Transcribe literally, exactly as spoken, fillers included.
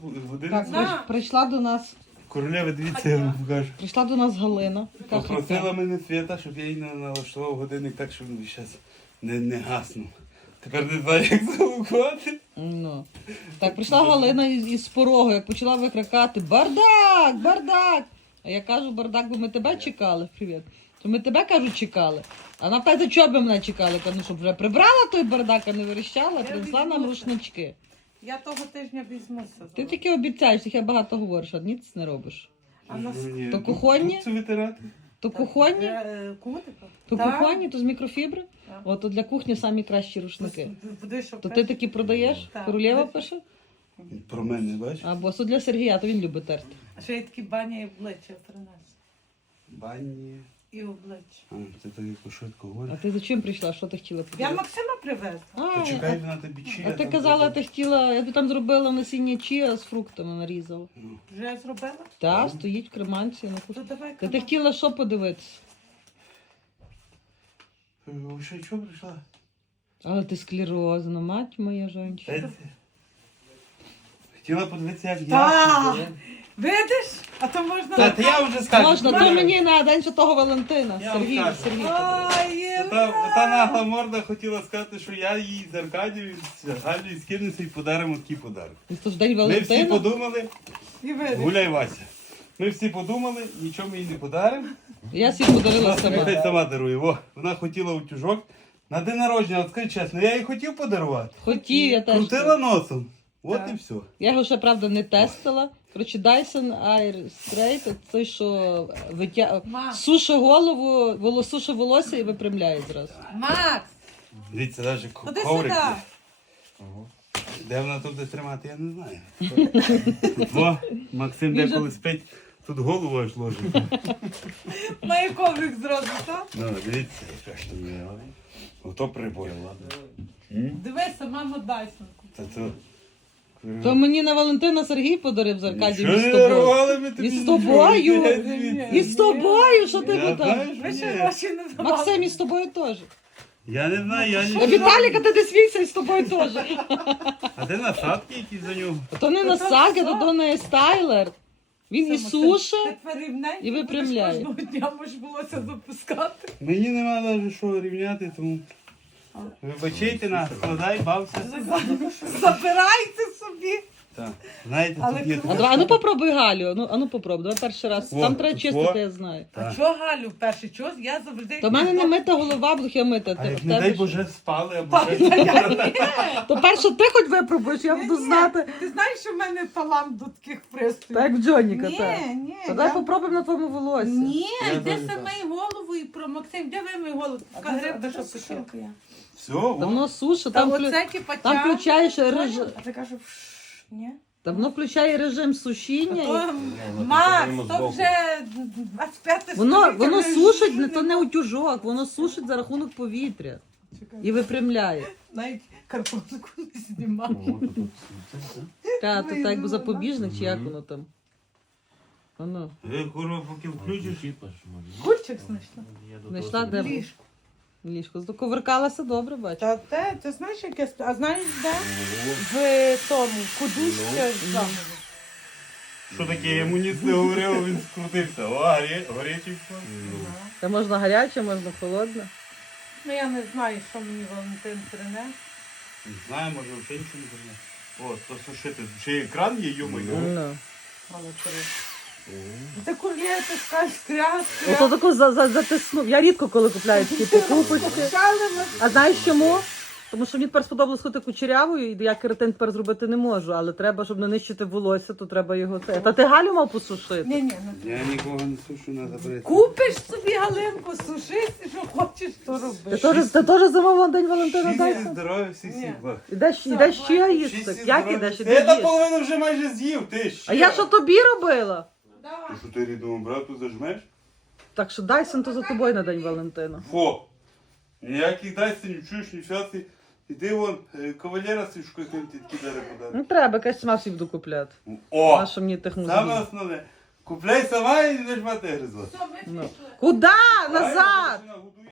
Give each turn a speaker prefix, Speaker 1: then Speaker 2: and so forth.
Speaker 1: Так, приш- прийшла до нас,
Speaker 2: Королева, дивіться, я вам покажу.
Speaker 1: прийшла до нас Галина. Яка
Speaker 2: Попросила
Speaker 1: хата.
Speaker 2: мене Свята, щоб я їй на- налаштував годинник так, щоб він зараз не, не гаснув. Тепер не знаю, як заблокувати.
Speaker 1: Ну. Так, прийшла Галина із, із порогу, як почала викрикати «Бардак! Бардак!» А я кажу, бардак, бо ми тебе чекали. Привіт. То ми тебе, кажу, чекали. А вона питає, чого би мене чекали? Кажу, ну, щоб вже прибрала той бардак, а не вирішала, принесла нам рушнички.
Speaker 3: Я того тижня візьмуся.
Speaker 1: Ти тільки обіцяєш, тільки багато говориш, а ніц не робиш.
Speaker 3: А на
Speaker 2: Ну, ні,
Speaker 1: То
Speaker 2: ну,
Speaker 1: кухонні?
Speaker 2: тут Це витирати.
Speaker 1: То кухонні,
Speaker 3: Е, Кутика?
Speaker 1: то
Speaker 3: Так.
Speaker 1: кухонні, то з мікрофібри.
Speaker 3: Так.
Speaker 1: От то для кухні самі кращі рушники.
Speaker 3: Будеш
Speaker 1: То ти такі продаєш?
Speaker 3: Так.
Speaker 1: Королєва пише?
Speaker 2: Про мене, бачиш?
Speaker 1: Або то для Сергія, то він любить терти.
Speaker 3: А ще є такі баня і обличчя принес.
Speaker 2: Бані.
Speaker 3: І обличчя.
Speaker 2: А, ти так якось швидко
Speaker 1: А
Speaker 2: говориш.
Speaker 1: ти за чим прийшла? Що ти хотіла
Speaker 3: Я
Speaker 1: подивитися?
Speaker 3: Максима привезла.
Speaker 1: А,
Speaker 2: Та чекай,
Speaker 1: а,
Speaker 2: вона тобі чия.
Speaker 1: а ти
Speaker 2: там
Speaker 1: казала,
Speaker 2: буде.
Speaker 1: ти хотіла, я тобі там зробила насіння чия з фруктами нарізала.
Speaker 2: Ну,
Speaker 3: Вже я зробила?
Speaker 1: Та, стоїть в креманці. на
Speaker 3: То
Speaker 1: кухні.
Speaker 3: давай.
Speaker 1: Та ти хотіла що подивитися?
Speaker 2: е, ви що, чого прийшла?
Speaker 1: Але ти склерозна, мать моя жонча.
Speaker 2: Та ти- Хотіла подивитися, як
Speaker 3: Та.
Speaker 2: я.
Speaker 3: Видиш? А то можна...
Speaker 2: Та, та я вже скажу.
Speaker 1: Можна, то мені на день Святого Валентина.
Speaker 2: Я вам
Speaker 1: Сергій,
Speaker 2: скажу.
Speaker 1: Сергій. подарує.
Speaker 3: Ай, є.
Speaker 2: Та, та нагла морда хотіла сказати, що я їй з Аркадією, з Галею скинуся і подаримо такий подарок.
Speaker 1: І то ж день
Speaker 2: Ми всі
Speaker 1: Валентина.
Speaker 2: подумали,
Speaker 3: І видиш.
Speaker 2: гуляй Вася. Ми всі подумали, нічого ми їй не подаримо.
Speaker 1: Я собі подарила
Speaker 2: Вона
Speaker 1: сама.
Speaker 2: хай сама дарує. О, вона хотіла утюжок. На день народження, от скажи чесно, я їй хотів подарувати.
Speaker 1: Хотів, я теж.
Speaker 2: Крутила носом. От
Speaker 3: Так.
Speaker 2: і все.
Speaker 1: Я його ще, правда, не тестила. Коротше, Dyson Air Straight, той, що витя...
Speaker 3: Ма.
Speaker 1: суше голову, воло... суше волосся і випрямляє зразу.
Speaker 3: Макс,
Speaker 2: Дивіться, навіть
Speaker 3: ходи
Speaker 2: коврик.
Speaker 3: сюди.
Speaker 2: є. Де вона тут буде тримати, я не знаю. О, Максим
Speaker 1: Він же-
Speaker 2: деколи спить, тут голову аж ложить.
Speaker 3: Має коврик зробить, так?
Speaker 2: Ну, дивіться, яка ж там є. Ото прибор, ладно.
Speaker 3: Дивися, мама Дайсонку.
Speaker 2: Та то...
Speaker 1: То мені на Валентина Сергій подарив з Аркадієм
Speaker 2: Нічого
Speaker 1: і з
Speaker 2: не
Speaker 1: тобою.
Speaker 2: дарували ми тобі
Speaker 1: І з
Speaker 2: нічого,
Speaker 1: тобою.
Speaker 2: йди звідси.
Speaker 1: І з тобою, що ти
Speaker 2: Я
Speaker 1: питав?
Speaker 2: знаю, що
Speaker 3: Ви ще
Speaker 2: ні.
Speaker 3: гроші не давали.
Speaker 1: Максим, і з тобою теж.
Speaker 2: Я не знаю, я
Speaker 1: А
Speaker 2: нічого.
Speaker 1: Віталіка, ти не смійся, і з тобою теж.
Speaker 2: А де насадки якісь за нього?
Speaker 1: То не насаки, то то не стайлер. Він і
Speaker 3: Це,
Speaker 1: суше.
Speaker 3: Максим, ти тепер рівненько
Speaker 1: і випрямляє.
Speaker 3: будеш Кожного дня можеш булося запускати.
Speaker 2: Мені нема навіть що рівняти, тому... Вибачайте нас, складай, бався.
Speaker 3: Забирайте собі.
Speaker 2: Так. Знаєте,
Speaker 3: Але
Speaker 2: тут є...
Speaker 3: круто.
Speaker 1: А, давай, а ну попробуй Галю, ну, а ну попробуй, давай перший раз.
Speaker 2: О,
Speaker 1: Там треба
Speaker 2: о.
Speaker 1: чистити, я знаю.
Speaker 3: А
Speaker 2: Так.
Speaker 3: чого Галю перший? Чого я завжди...
Speaker 1: То в мене не мита голова, блохи мита.
Speaker 2: А
Speaker 1: Ти-
Speaker 2: як
Speaker 1: в
Speaker 2: не
Speaker 1: тебе
Speaker 2: дай
Speaker 1: що?
Speaker 2: Боже спали, або
Speaker 3: Так,
Speaker 2: щось.
Speaker 3: та я ні.
Speaker 1: То перше ти хоч випробуєш, я буду
Speaker 3: Ні,
Speaker 1: знати.
Speaker 3: Ти знаєш, що в мене талант до таких пристроїв?
Speaker 1: Так, як в Джоніка, так.
Speaker 3: Ні, ні.
Speaker 1: То давай
Speaker 3: я-
Speaker 1: попробуємо на твоєму волосі.
Speaker 3: Ні,
Speaker 2: Я
Speaker 3: йди
Speaker 2: теж
Speaker 3: самий голову і про Максим, де ви мій голову? Така грибка, що пишила.
Speaker 2: Все,
Speaker 1: Та
Speaker 2: о.
Speaker 1: воно суше,
Speaker 3: Та
Speaker 1: там, вклю-
Speaker 3: оце кипача.
Speaker 1: там включаєш режим.
Speaker 3: А ти кажеш, ні?
Speaker 1: Там воно включає режим сушіння.
Speaker 3: То,
Speaker 1: і-
Speaker 3: Макс, то вже двадцять п'яте
Speaker 1: Воно,
Speaker 3: століття,
Speaker 1: воно
Speaker 3: вже
Speaker 1: сушить,
Speaker 3: ж
Speaker 1: не то
Speaker 3: нема.
Speaker 1: не утюжок, воно сушить за рахунок повітря
Speaker 3: Чекай,
Speaker 1: і випрямляє.
Speaker 3: навіть картонку не знімав.
Speaker 1: Та, то так якби запобіжник, чи як воно там. Воно.
Speaker 2: Е, курва, поки включиш.
Speaker 3: Кульчик знайшла.
Speaker 1: Знайшла де
Speaker 3: Ліжко.
Speaker 1: ліжко. Доковеркалася добре, бачу.
Speaker 3: Та те, ти знаєш, яке сп- а знаєш де? В тому, кудушка замову.
Speaker 2: Що таке, я йому ніц не говорив, він скрутився. О, горі, горячий все.
Speaker 1: Та можна гаряче, можна холодне.
Speaker 3: Ну я не знаю, що мені Валентин принес.
Speaker 2: Не знаю, може взагалі нічого не принес. О, то сушити. Ще й екран є, йо-моє.
Speaker 1: Ну.
Speaker 3: Але Ти кур'є, ти скажеш, кряс,
Speaker 1: Ото
Speaker 3: кряс.
Speaker 1: таку за, за, затиснув. Я рідко коли купляю такі покупочки. А знаєш чому? Тому що мені тепер сподобалось ходити кучерявою, і я кератин тепер зробити не можу, але треба, щоб не нищити волосся, то треба його це. Та ти Галю мав посушити?
Speaker 3: Ні, ні, ну
Speaker 2: Я нікого не сушу, треба брати.
Speaker 3: купиш собі Галинку, сушись, і що хочеш, то
Speaker 1: Ти
Speaker 3: роби.
Speaker 1: теж, ти теж замовила День Валентина
Speaker 2: Всі
Speaker 1: Дайсон?
Speaker 2: здорові, всі всі
Speaker 3: Ні.
Speaker 2: благ.
Speaker 1: Ідеш, ідеш ще
Speaker 2: Всі
Speaker 1: їсти?
Speaker 2: всі
Speaker 1: Як
Speaker 2: здорові.
Speaker 1: ідеш?
Speaker 2: Я
Speaker 1: Ідеш
Speaker 2: та
Speaker 1: їсти?
Speaker 2: половину вже майже з'їв, ти ще.
Speaker 1: А я що тобі робила?
Speaker 3: Давай.
Speaker 2: Ти що ти рідному брату зажмеш?
Speaker 1: Так що Дайсон то за тобою на День Валентина.
Speaker 2: Фо. Ніяких дайсонів, чуєш, ні фіати. Іди вон, е, кавалера свій шукай, ти такі дари
Speaker 1: Не
Speaker 2: подарунок.
Speaker 1: треба, якась сама всі буду купляти.
Speaker 2: О!
Speaker 1: Нащо мені тих
Speaker 2: Саме
Speaker 1: мозгів?
Speaker 2: основне. Купляй сама і не ж мати гризла.
Speaker 3: Все, ми
Speaker 1: Ну.
Speaker 3: пішли.
Speaker 1: Куда? Назад!